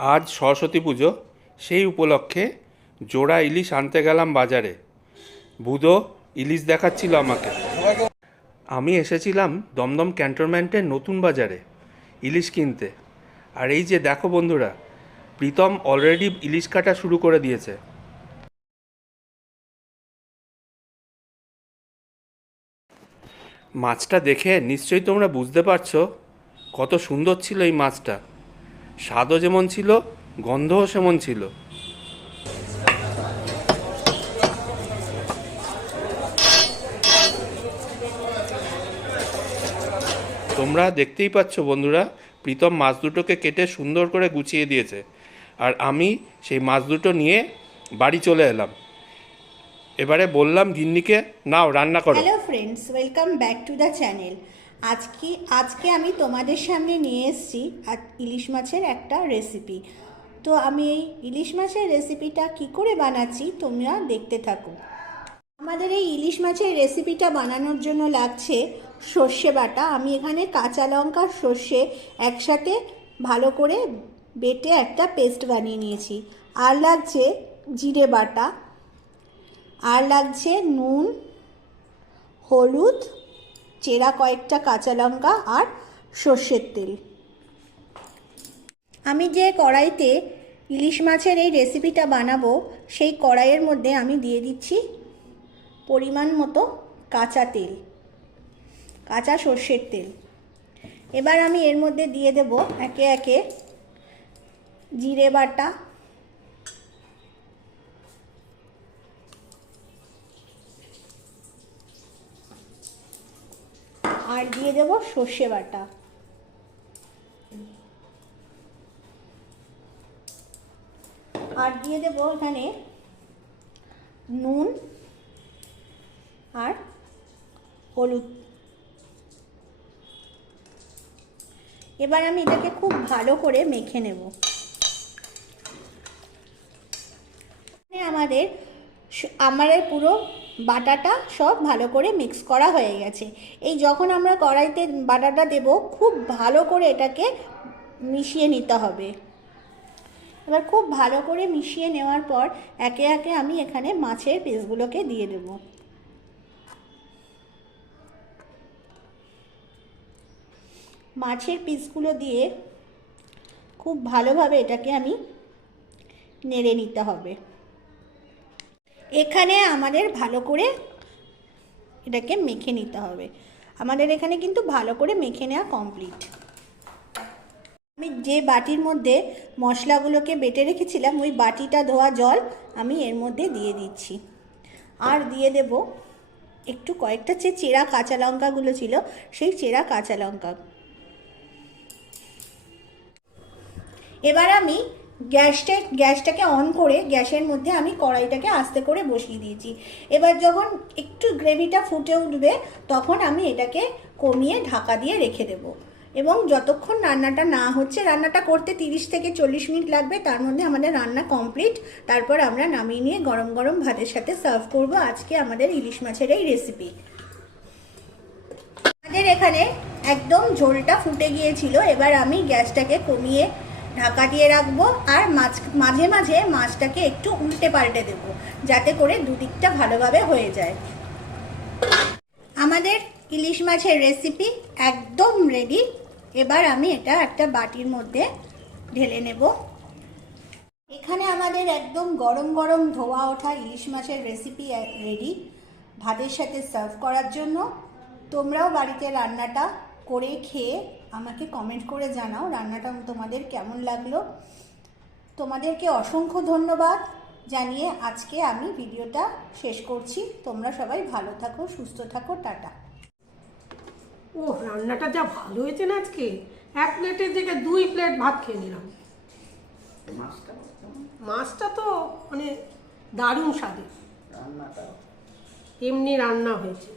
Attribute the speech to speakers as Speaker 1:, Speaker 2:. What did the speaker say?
Speaker 1: আজ সরস্বতী পুজো, সেই উপলক্ষে জোড়া ইলিশ আনতে গেলাম বাজারে। বুধো ইলিশ দেখাচ্ছিল আমাকে। আমি এসেছিলাম দমদম ক্যান্টনমেন্টের নতুন বাজারে ইলিশ কিনতে। আর এই যে দেখো বন্ধুরা, প্রীতম অলরেডি ইলিশ কাটা শুরু করে দিয়েছে। মাছটা দেখে নিশ্চয়ই তোমরা বুঝতে পারছ কত সুন্দর ছিল এই মাছটা। স্বাদও যেমন ছিল, গন্ধও সেমন ছিল। তোমরা দেখতেই পাচ্ছ বন্ধুরা, প্রীতম মাছ দুটোকে কেটে সুন্দর করে গুছিয়ে দিয়েছে। আর আমি সেই মাছ দুটো নিয়ে বাড়ি চলে এলাম। এবারে বললাম গিন্নিকে, নাও, রান্না করো।
Speaker 2: Hello friends welcome back to the channel আজকে আজকে আমি তোমাদের সামনে নিয়ে এসেছি ইলিশ মাছের একটা রেসিপি তো আমি এই ইলিশ মাছের রেসিপিটা কি করে বানাচ্ছি তোমরা দেখতে থাকো। আমাদের এই ইলিশ মাছের রেসিপিটা বানানোর জন্য লাগছে সর্ষে বাটা। আমি এখানে কাঁচা লঙ্কা, সর্ষে একসাথে ভালো করে বেটে একটা পেস্ট বানিয়ে নিয়েছি। আর লাগছে জিরে বাটা। আর লাগছে নুন, হলুদ চেরা কয়েকটা কাঁচা লঙ্কা আর সর্ষের তেল। আমি যে কড়াইতে ইলিশ মাছের এই রেসিপিটা বানাবো, সেই কড়াইয়ের মধ্যে আমি দিয়ে দিচ্ছি পরিমাণ মতো কাঁচা তেল, কাঁচা সর্ষের তেল। এবার আমি এর মধ্যে দিয়ে দেব একে একে জিরে বাটা আর দিয়ে দেব সর্ষে বাটা। আর দিয়ে দেব এখানে নুন আর হলুদ। এবার আমি এটাকে খুব ভালো করে মেখে নেব। আমাদের আমাদের পুরো বাটাটা সব ভালো করে মিক্স করা হয়ে গেছে। এই যখন আমরা কড়াইতে বাটাটা দেব, খুব ভালো করে এটাকে মিশিয়ে নিতে হবে। এবার খুব ভালো করে মিশিয়ে নেওয়ার পর একে একে আমি এখানে মাছের পিসগুলোকে দিয়ে দেব। মাছের পিসগুলো দিয়ে খুব ভালোভাবে এটাকে আমি নেড়ে নিতে হবে। এখানে আমাদের ভালো করে এটাকে মেখে নিতে হবে। আমাদের এখানে কিন্তু ভালো করে মেখে নেওয়া কমপ্লিট আমি যে বাটির মধ্যে মশলাগুলোকে বেটে রেখেছিলাম, ওই বাটিটা ধোয়া জল আমি এর মধ্যে দিয়ে দিচ্ছি। আর দিয়ে দেব একটু কয়েকটা যে চেরা কাঁচা লঙ্কাগুলো ছিল, সেই চেরা কাঁচা লঙ্কা। এবার আমি গ্যাসটা, গ্যাসটাকে অন করে গ্যাসের মধ্যে আমি কড়াইটাকে আস্তে করে বসিয়ে দিয়েছি। এবার যখন একটু গ্রেভিটা ফুটে উঠবে, তখন আমি এটাকে কমিয়ে ঢাকা দিয়ে রেখে দেব। এবং যতক্ষণ রান্নাটা না হচ্ছে, রান্নাটা করতে তিরিশ থেকে চল্লিশ মিনিট লাগবে, তার মধ্যে আমাদের রান্না কমপ্লিট তারপর আমরা নামিয়ে নিয়ে গরম গরম ভাতের সাথে সার্ভ করব আজকে আমাদের ইলিশ মাছের এই রেসিপি আমাদের এখানে একদম ঝোলটা ফুটে গিয়েছিল, এবার আমি গ্যাসটাকে কমিয়ে ঢাকা দিয়ে রাখব আর মাছ মাঝে মাঝে মাছটাকে একটু উল্টে পাল্টে দেবো, যাতে করে দুদিকটা ভালোভাবে হয়ে যায়। আমাদের ইলিশ মাছের রেসিপি একদম রেডি এবার আমি এটা একটা বাটির মধ্যে ঢেলে নেব। এখানে আমাদের একদম গরম গরম ধোয়া ওঠা ইলিশ মাছের রেসিপি রেডি ভাতের সাথে সার্ভ করার জন্য। তোমরাও বাড়িতে রান্নাটা করে খেয়ে আমাকে কমেন্ট করে জানাও রান্নাটা তোমাদের কেমন লাগল। তোমাদেরকে অসংখ্য ধন্যবাদ জানিয়ে আজকে আমি ভিডিওটা শেষ করছি। তোমরা সবাই ভালো থাকো সুস্থ থাকো টাটা।
Speaker 3: ও রান্নাটা যা ভালো হয়েছে না আজকে। এক প্লেটের জায়গায় দুই প্লেট ভাত খেয়ে নিলাম। মাছটা তো মানে দারুণ স্বাদে রান্নাটা এমনি রান্না হয়েছে।